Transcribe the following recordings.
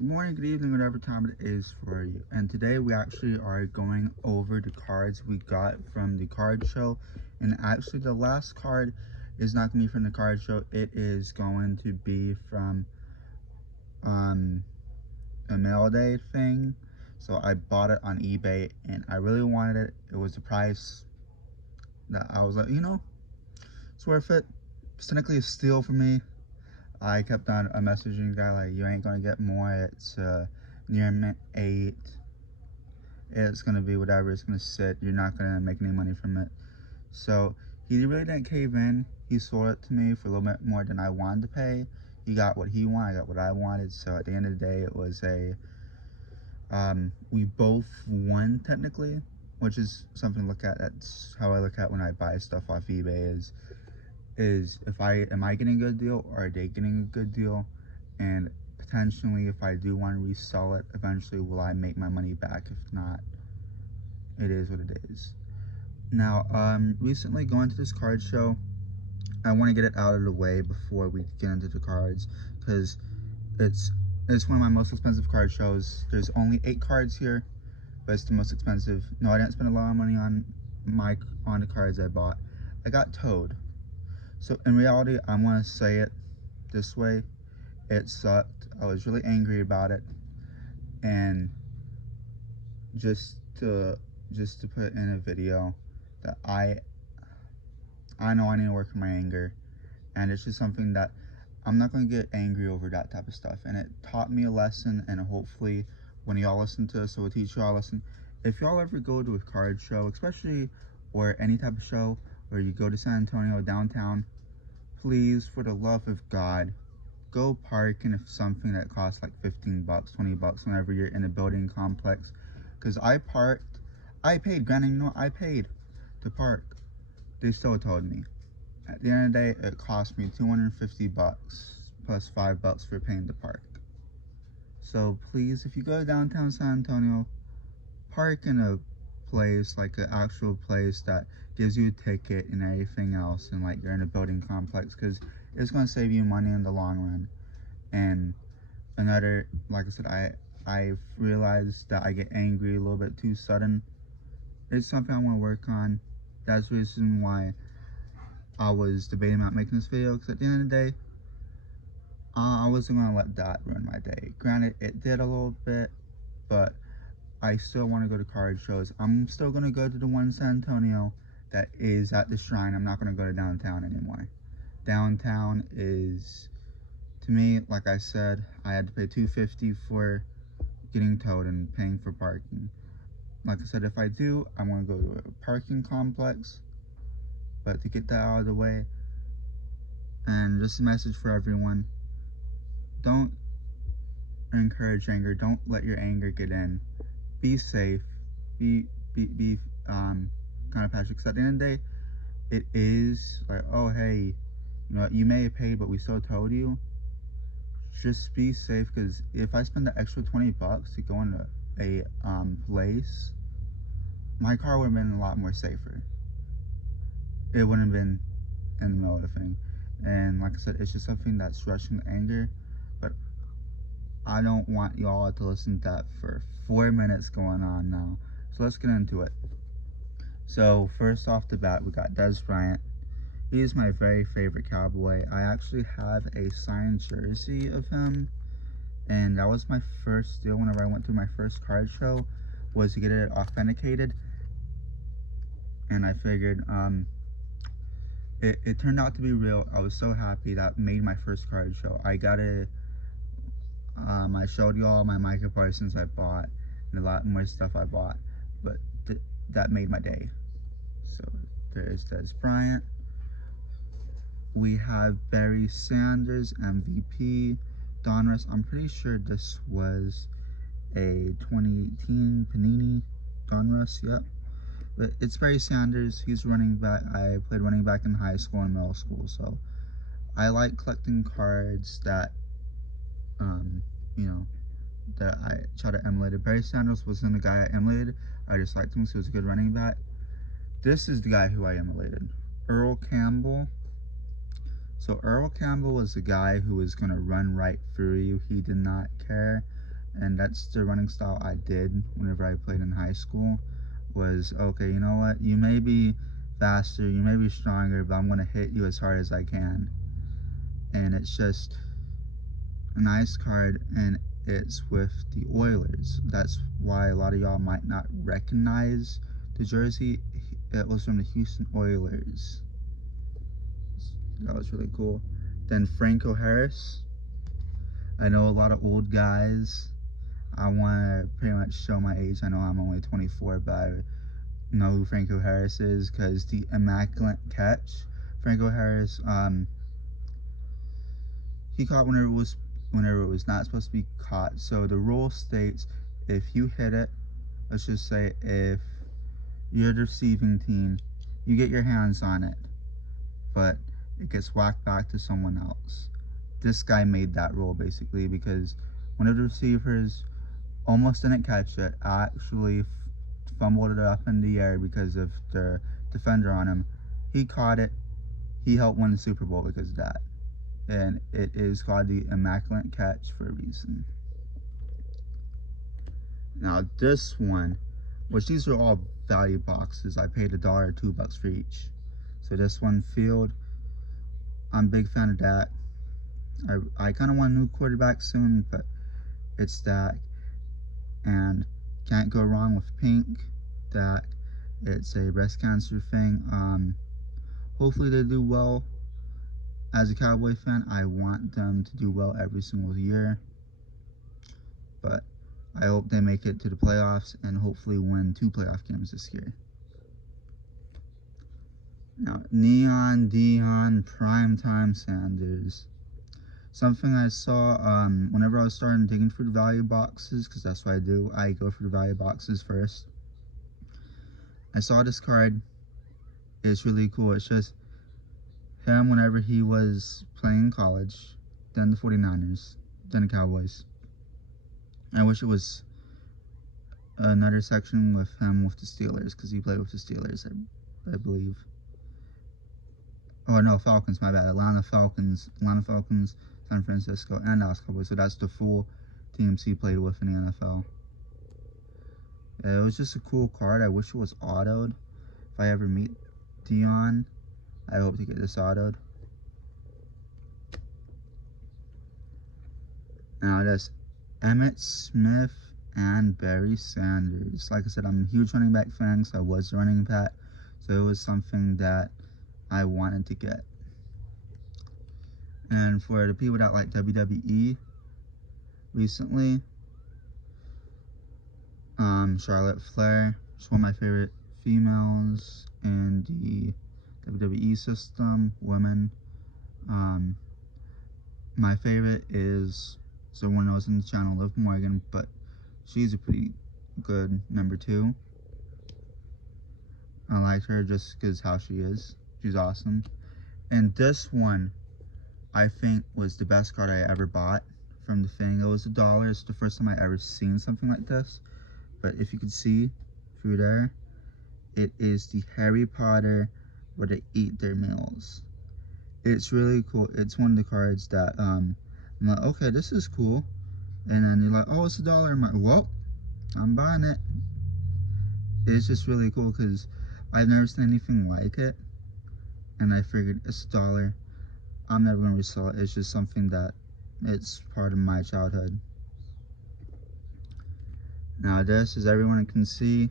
Good morning, good evening, whatever time it is for you. And today we actually are going over the cards we got from the card show. And actually the last card is not going to be from the card show. It is going to be from a mail day thing. So I bought it on eBay and I really wanted it. It was a price that I was like, it's worth it. It's technically a steal for me. I kept on messaging the guy like, you ain't gonna get more. It's near mint 8. It's gonna be whatever. It's gonna sit. You're not gonna make any money from it. So he really didn't cave in. He sold it to me for a little bit more than I wanted to pay. He got what he wanted. I got what I wanted. So at the end of the day, it was a we both won technically, which is something to look at. That's how I look at when I buy stuff off eBay. Is if am I getting a good deal or are they getting a good deal, and potentially if I do want to resell it eventually, will I make my money back? If not, it is what it is. Now recently going to this card show, I want to get it out of the way before we get into the cards, because it's one of my most expensive card shows. There's only 8 cards here, but it's the most expensive. No, I didn't spend a lot of money on the cards I bought. I got towed. So in reality, I'm gonna say it this way, it sucked. I was really angry about it, and just to put in a video that I know I need to work on my anger, and it's just something that I'm not gonna get angry over that type of stuff. And it taught me a lesson, and hopefully when y'all listen to this, it will teach y'all a lesson. If y'all ever go to a card show, especially, or any type of show, or you go to San Antonio downtown, please, for the love of God, go park in something that costs like 15 bucks, 20 bucks whenever you're in a building complex. Because I paid, granted, I paid to park. They still told me. At the end of the day, it cost me 250 bucks plus 5 bucks for paying to park. So please, if you go to downtown San Antonio, park in a place, like an actual place that gives you a ticket and everything else, and like you're in a building complex, because it's going to save you money in the long run. And another, like I said, I realized that I get angry a little bit too sudden. It's something I want to work on. That's the reason why I was debating about making this video, because at the end of the day, I wasn't going to let that ruin my day. Granted, it did a little bit, but I still want to go to card shows. I'm still going to go to the one in San Antonio that is at the Shrine. I'm not going to go to downtown anymore. Downtown is, to me, like I said, I had to pay $250 for getting towed and paying for parking. Like I said, if I do, I want to go to a parking complex. But to get that out of the way, and just a message for everyone, don't encourage anger. Don't let your anger get in. Be safe. Be kind of passionate. Because at the end of the day, it is like, oh hey, you may have paid, but we still towed you. Just be safe, because if I spend the extra 20 bucks to go into a place, my car would have been a lot more safer. It wouldn't have been in the middle of the thing. And like I said, it's just something that's rushing anger. But I don't want y'all to listen to that for 4 minutes going on now. So let's get into it. So first off the bat, we got Dez Bryant. He's my very favorite Cowboy. I actually have a signed jersey of him, and that was my first deal whenever I went to my first card show, was to get it authenticated. And I figured it turned out to be real. I was so happy. That made my first card show. I got it. I showed you all my Micah Parsons I bought and a lot more stuff I bought, but that made my day. So there's Dez Bryant. We have Barry Sanders, MVP. Donruss. I'm pretty sure this was a 2018 Panini Donruss. Yep. But it's Barry Sanders. He's running back. I played running back in high school and middle school, so I like collecting cards that, that I try to emulate. Barry Sanders wasn't the guy I emulated. I just liked him because he was a good running back. This is the guy who I emulated. Earl Campbell. So Earl Campbell was the guy who was going to run right through you. He did not care that's the running style I did whenever I played in high school. Was, okay, you know what, you may be faster, you may be stronger, but I'm going to hit you as hard as I can. And it's just a nice card, and it's with the Oilers. That's why a lot of y'all might not recognize the jersey. It was from the Houston Oilers. That was really cool. Then Franco Harris. I know a lot of old guys. I want to pretty much show my age. I know I'm only 24, but I know who Franco Harris is because the immaculate catch. Franco Harris, he caught whenever it was not supposed to be caught. So the rule states if you hit it, let's just say if you're the receiving team, you get your hands on it, but it gets whacked back to someone else. This guy made that rule basically because one of the receivers almost didn't catch it, actually fumbled it up in the air because of the defender on him. He caught it. He helped win the Super Bowl because of that. And it is called the immaculate catch for a reason. Now this one, which these are all value boxes, I paid $1 or $2 for each. So this one, Field, I'm a big fan of Dak. I kind of want a new quarterback soon, but it's Dak. And can't go wrong with pink. Dak. It's a breast cancer thing. Hopefully they do well. As a Cowboy fan, I want them to do well every single year. But I hope they make it to the playoffs and hopefully win 2 playoff games this year. Now, Neon Deion Primetime Sanders. Something I saw whenever I was starting digging for the value boxes, because that's what I do. I go for the value boxes first. I saw this card. It's really cool. It's just him whenever he was playing in college, then the 49ers, then the Cowboys. I wish it was another section with him with the Steelers, because he played with the Steelers, I believe. Oh no, Falcons, my bad. Atlanta Falcons, San Francisco, and Dallas Cowboys. So that's the full teams he played with in the NFL. It was just a cool card. I wish it was autoed. If I ever meet Deion, I hope to get this autoed. Now that's Emmitt Smith and Barry Sanders. Like I said, I'm a huge running back fan, so I was running back. So it was something that I wanted to get. And for the people that like WWE recently, Charlotte Flair, she's one of my favorite females in the WWE system, women. My favorite is, someone knows in the channel, Liv Morgan, but she's a pretty good number 2. I like her just because how she is. She's awesome. And this one, I think, was the best card I ever bought from the thing. It was $1. It's the first time I ever seen something like this. But if you can see through there, it is the Harry Potter where they eat their meals. It's really cool. It's one of the cards that I'm like, okay, this is cool. And then you're like, oh, it's $1. I'm like, well, I'm buying it. It's just really cool because I've never seen anything like it. And I figured it's $1. I'm never going to resell it. It's just something that it's part of my childhood. Now this, as everyone can see,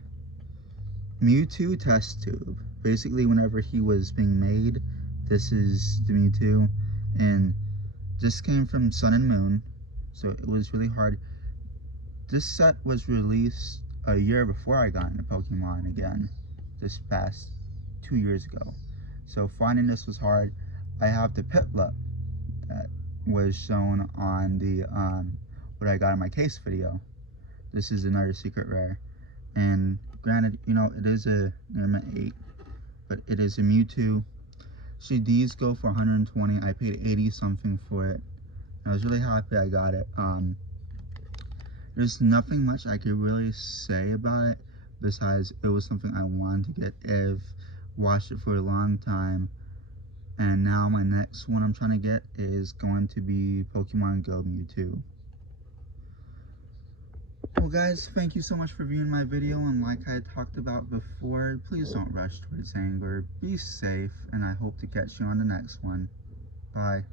Mewtwo test tube. Basically, whenever he was being made, this is the Mewtwo. And this came from Sun and Moon, so it was really hard. This set was released a year before I got into Pokemon again, this past 2 years ago. So finding this was hard. I have the Piplup that was shown on the what I got in my case video. This is another secret rare, and granted, you know, it is a Norma 8, but it is a Mewtwo. See, these go for 120. I paid 80 something for it. I was really happy I got it. There's nothing much I could really say about it besides it was something I wanted to get. I've watched it for a long time, and now my next one I'm trying to get is going to be Pokemon Go Mewtwo. Well guys, thank you so much for viewing my video, and like I talked about before, please don't rush towards anger. Be safe, and I hope to catch you on the next one. Bye.